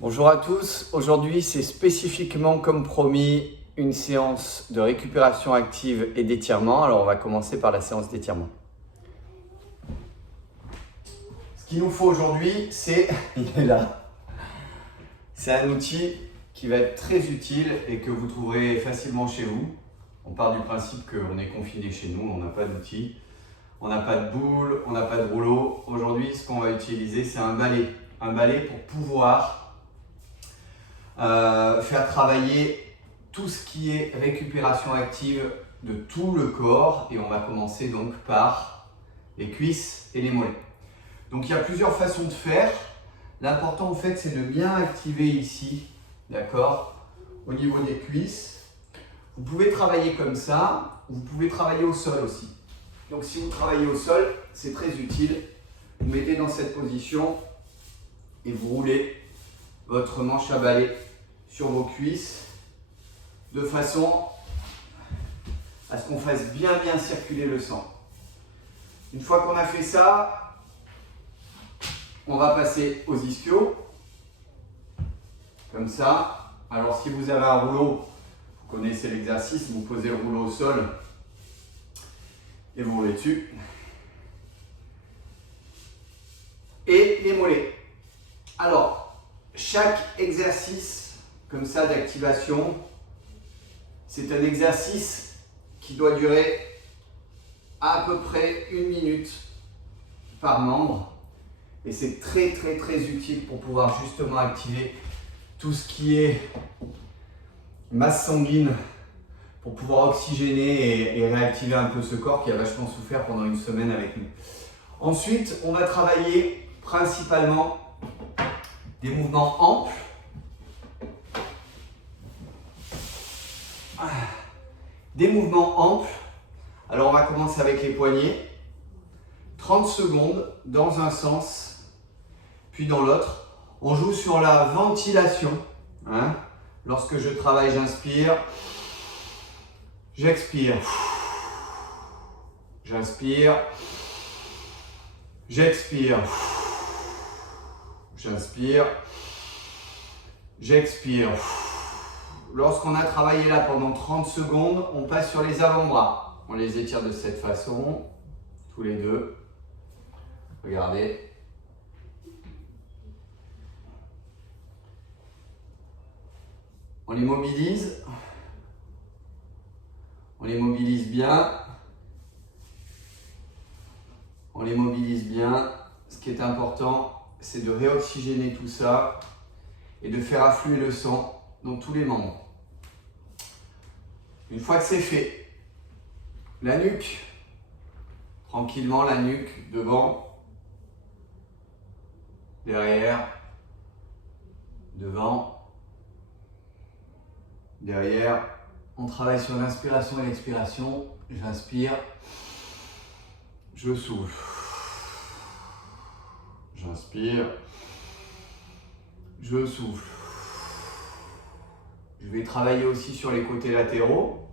Bonjour à tous, aujourd'hui c'est spécifiquement comme promis une séance de récupération active et d'étirement. Alors on va commencer par la séance d'étirement. Ce qu'il nous faut aujourd'hui c'est, il est là, c'est un outil qui va être très utile et que vous trouverez facilement chez vous. On part du principe qu'on est confiné chez nous, on n'a pas d'outil, on n'a pas de boule, on n'a pas de rouleau. Aujourd'hui ce qu'on va utiliser c'est un balai pour pouvoir faire travailler tout ce qui est récupération active de tout le corps et on va commencer donc par les cuisses et les mollets. Donc il y a plusieurs façons de faire. L'important en fait c'est de bien activer ici, d'accord, au niveau des cuisses. Vous pouvez travailler comme ça, vous pouvez travailler au sol aussi. Donc si vous travaillez au sol, c'est très utile. Vous mettez dans cette position et vous roulez votre manche à balai sur vos cuisses de façon à ce qu'on fasse bien circuler le sang. Une fois qu'on a fait ça, on va passer aux ischios comme ça. Alors si vous avez un rouleau, vous connaissez l'exercice, vous posez le rouleau au sol et vous roulez dessus. Et les mollets. Alors, chaque exercice comme ça d'activation, c'est un exercice qui doit durer à peu près 1 minute par membre. Et c'est très utile pour pouvoir justement activer tout ce qui est masse sanguine, pour pouvoir oxygéner et réactiver un peu ce corps qui a vachement souffert pendant une semaine avec nous. Ensuite, on va travailler principalement des mouvements amples. Des mouvements amples. Alors on va commencer avec les poignets. 30 secondes dans un sens, puis dans l'autre. On joue sur la ventilation. Lorsque je travaille, j'inspire. J'expire. J'inspire. J'expire. J'inspire. J'expire. Lorsqu'on a travaillé là pendant 30 secondes, on passe sur les avant-bras. On les étire de cette façon, tous les deux. Regardez. On les mobilise. On les mobilise bien. On les mobilise bien. Ce qui est important, c'est de réoxygéner tout ça et de faire affluer le sang dans tous les membres. Une fois que c'est fait, la nuque, tranquillement la nuque, devant, derrière, devant, derrière. On travaille sur l'inspiration et l'expiration. J'inspire, je souffle. J'inspire, je souffle. Je vais travailler aussi sur les côtés latéraux.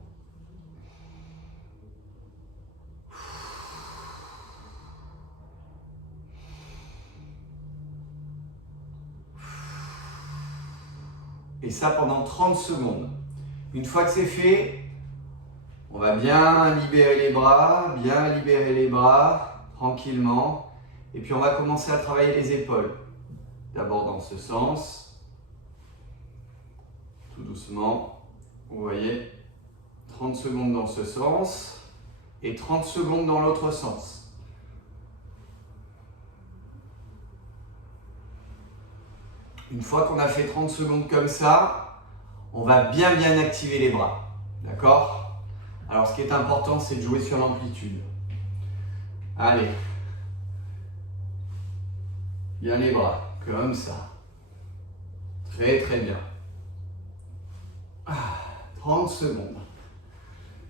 Et ça pendant 30 secondes. Une fois que c'est fait, on va bien libérer les bras, tranquillement. Et puis on va commencer à travailler les épaules. D'abord dans ce sens. Tout doucement, vous voyez, 30 secondes dans ce sens et 30 secondes dans l'autre sens. Une fois qu'on a fait 30 secondes comme ça, on va bien activer les bras, d'accord? Alors ce qui est important, c'est de jouer sur l'amplitude. Allez, bien les bras, comme ça. Très bien. 30 secondes.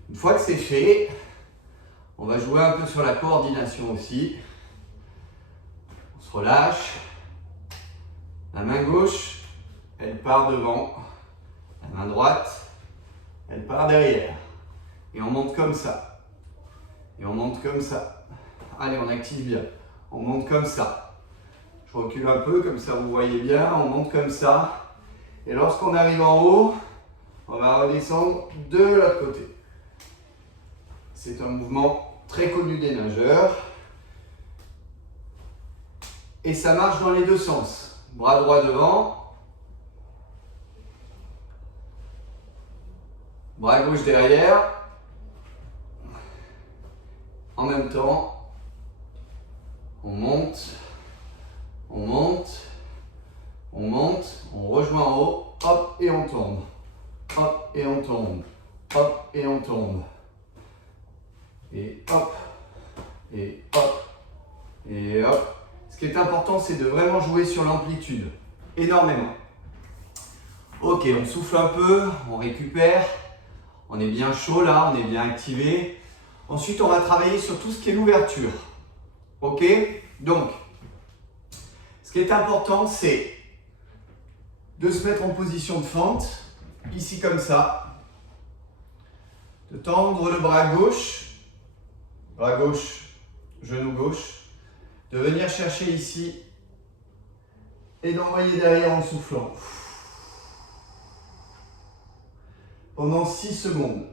Une fois que c'est fait, on va jouer un peu sur la coordination aussi. On se relâche. La main gauche, elle part devant. La main droite, elle part derrière. Et on monte comme ça. Et on monte comme ça. Allez, on active bien. On monte comme ça. Je Je recule un peu, comme ça vous voyez bien. On monte comme ça. Et lorsqu'on arrive en haut, on va redescendre de l'autre côté. C'est un mouvement très connu des nageurs. Et ça marche dans les deux sens. Bras droit devant. Bras gauche derrière. En même temps, on monte, on monte, on monte, on rejoint en haut, hop, et on tombe. Hop, et on tombe. Hop, et on tombe. Et hop, et hop, et hop. Ce qui est important, c'est de vraiment jouer sur l'amplitude, énormément. Ok, on souffle un peu, on récupère. On est bien chaud là, on est bien activé. Ensuite, on va travailler sur tout ce qui est l'ouverture. Ok? Donc, ce qui est important, c'est de se mettre en position de fente, ici comme ça. De tendre le bras gauche, genou gauche. De venir chercher ici et d'envoyer derrière en soufflant. Pendant 6 secondes.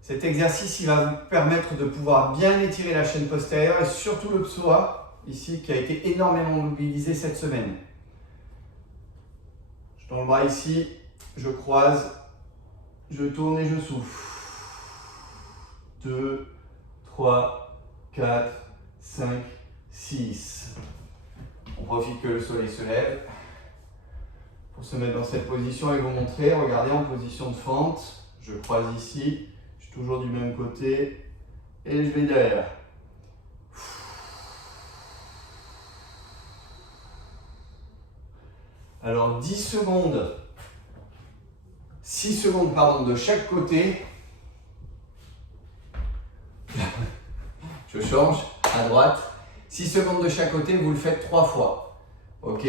Cet exercice, il va vous permettre de pouvoir bien étirer la chaîne postérieure et surtout le psoas, ici, qui a été énormément mobilisé cette semaine. Je tends le bras ici, je croise, je tourne et je souffle. 2, 3, 4, 5, 6. On profite que le soleil se lève pour se mettre dans cette position et vous montrer. Regardez, en position de fente, je croise ici. Toujours du même côté et je vais derrière. Alors 10 secondes, 6 secondes pardon, de chaque côté. Je change à droite. 6 secondes de chaque côté, vous le faites 3 fois. Ok.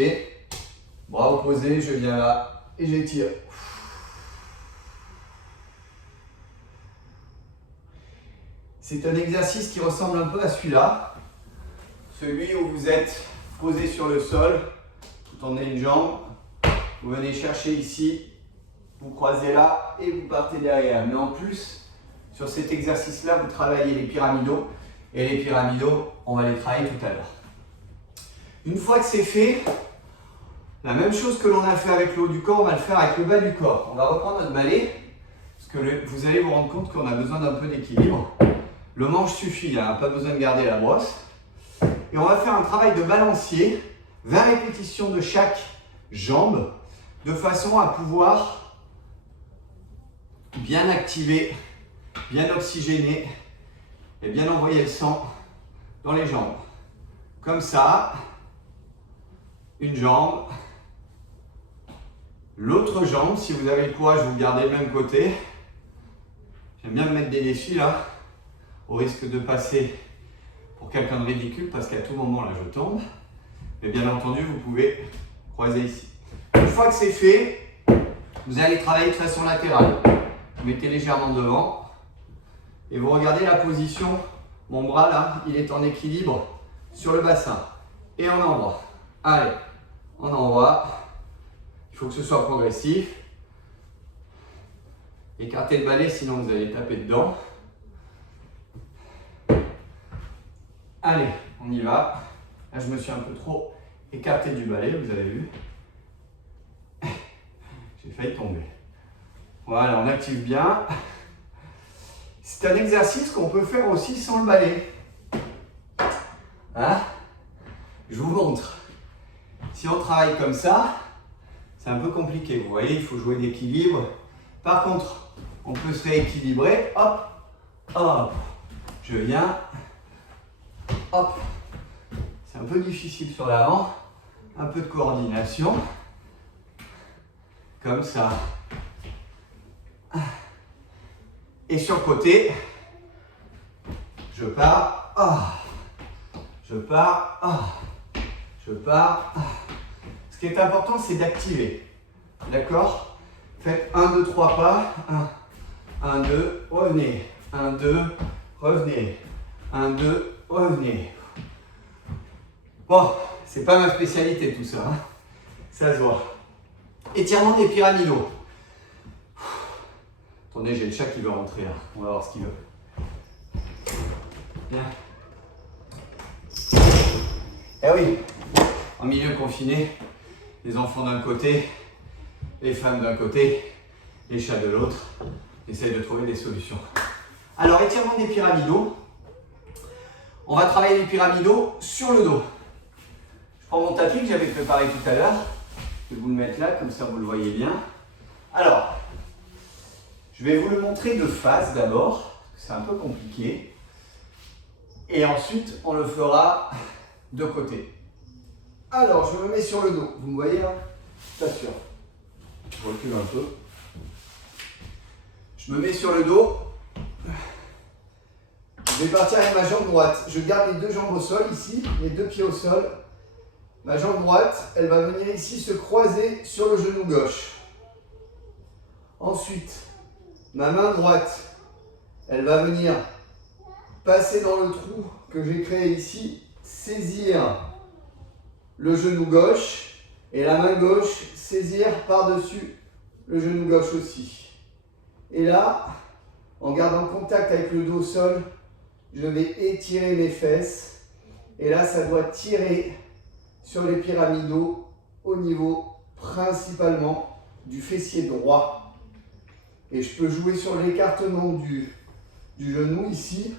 Bras opposés, je viens là et j'étire. C'est un exercice qui ressemble un peu à celui-là. Celui où vous êtes posé sur le sol, vous tendez une jambe, vous venez chercher ici, vous croisez là et vous partez derrière. Mais en plus, sur cet exercice-là, vous travaillez les pyramidaux. Et les pyramidaux, on va les travailler tout à l'heure. Une fois que c'est fait, la même chose que l'on a fait avec le haut du corps, on va le faire avec le bas du corps. On va reprendre notre balai, parce que vous allez vous rendre compte qu'on a besoin d'un peu d'équilibre. Le manche suffit, hein, pas besoin de garder la brosse. Et on va faire un travail de balancier, 20 répétitions de chaque jambe, de façon à pouvoir bien activer, bien oxygéner et bien envoyer le sang dans les jambes. Comme ça, une jambe, l'autre jambe, si vous avez le courage, vous gardez le même côté. J'aime bien me mettre des défis là, au risque de passer pour quelqu'un de ridicule parce qu'à tout moment là je tombe. Mais bien entendu, vous pouvez croiser ici. Une fois que c'est fait, vous allez travailler de façon latérale. Vous mettez légèrement devant et vous regardez la position. Mon bras là, il est en équilibre sur le bassin. Et on envoie. Allez, on envoie. Il faut que ce soit progressif. Écartez le balai, sinon vous allez taper dedans. Allez, on y va. Là, je me suis un peu trop écarté du balai, vous avez vu. J'ai failli tomber. Voilà, on active bien. C'est un exercice qu'on peut faire aussi sans le balai. Hein? Je vous montre. Si on travaille comme ça, c'est un peu compliqué. Vous voyez, il faut jouer d'équilibre. Par contre, on peut se rééquilibrer. Hop, hop. Je viens. Hop. C'est un peu difficile sur l'avant. Un peu de coordination. Comme ça. Et sur le côté, je pars. Je pars. Je pars. Ce qui est important, c'est d'activer. D'accord? Faites 1, 2, 3 pas. 1, 2, revenez. 1, 2, revenez. 1, 2, revenez. Bon, c'est pas ma spécialité tout ça, hein. Ça se voit. Étirement des pyramidaux. Attendez, j'ai le chat qui veut rentrer là. On va voir ce qu'il veut. Bien. Eh oui, en milieu confiné, les enfants d'un côté, les femmes d'un côté, les chats de l'autre. Essaye de trouver des solutions. Alors, étirement des pyramidaux. On va travailler les pyramidaux sur le dos. Je prends mon tapis que j'avais préparé tout à l'heure. Je vais vous le mettre là, comme ça vous le voyez bien. Alors, je vais vous le montrer de face d'abord. C'est un peu compliqué. Et ensuite, on le fera de côté. Alors, je me mets sur le dos. Vous me voyez là? Pas sûr. Je recule un peu. Je me mets sur le dos. Je vais partir avec ma jambe droite. Je garde les deux jambes au sol ici, les deux pieds au sol. Ma jambe droite, elle va venir ici se croiser sur le genou gauche. Ensuite, ma main droite, elle va venir passer dans le trou que j'ai créé ici, saisir le genou gauche et la main gauche saisir par-dessus le genou gauche aussi. Et là, en gardant contact avec le dos au sol, je vais étirer mes fesses. Et là, ça doit tirer sur les pyramidaux au niveau principalement du fessier droit. Et je peux jouer sur l'écartement du genou ici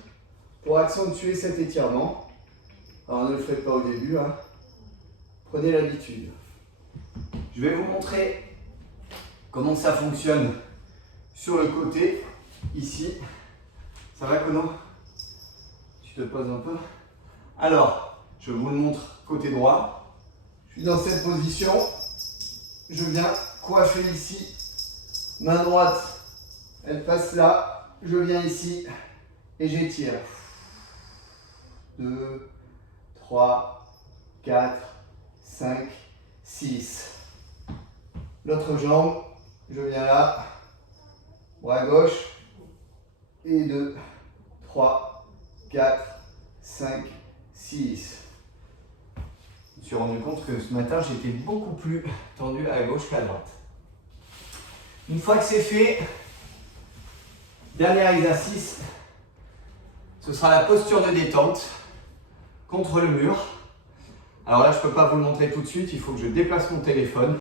pour accentuer cet étirement. Alors ne le faites pas au début, hein. Prenez l'habitude. Je vais vous montrer comment ça fonctionne sur le côté, ici. Ça va, Kono? Tu te poses un peu. Alors, je vous le montre côté droit. Je suis dans cette position. Je viens coiffer ici. Main droite, elle passe là. Je viens ici et j'étire. 2, 3, 4, 5, 6. L'autre jambe, je viens là. Bras gauche. Et 2, 3, 4, 5, 6. Je me suis rendu compte que ce matin, j'étais beaucoup plus tendu à gauche qu'à droite. Une fois que c'est fait, dernier exercice, ce sera la posture de détente contre le mur. Alors là, je ne peux pas vous le montrer tout de suite, il faut que je déplace mon téléphone.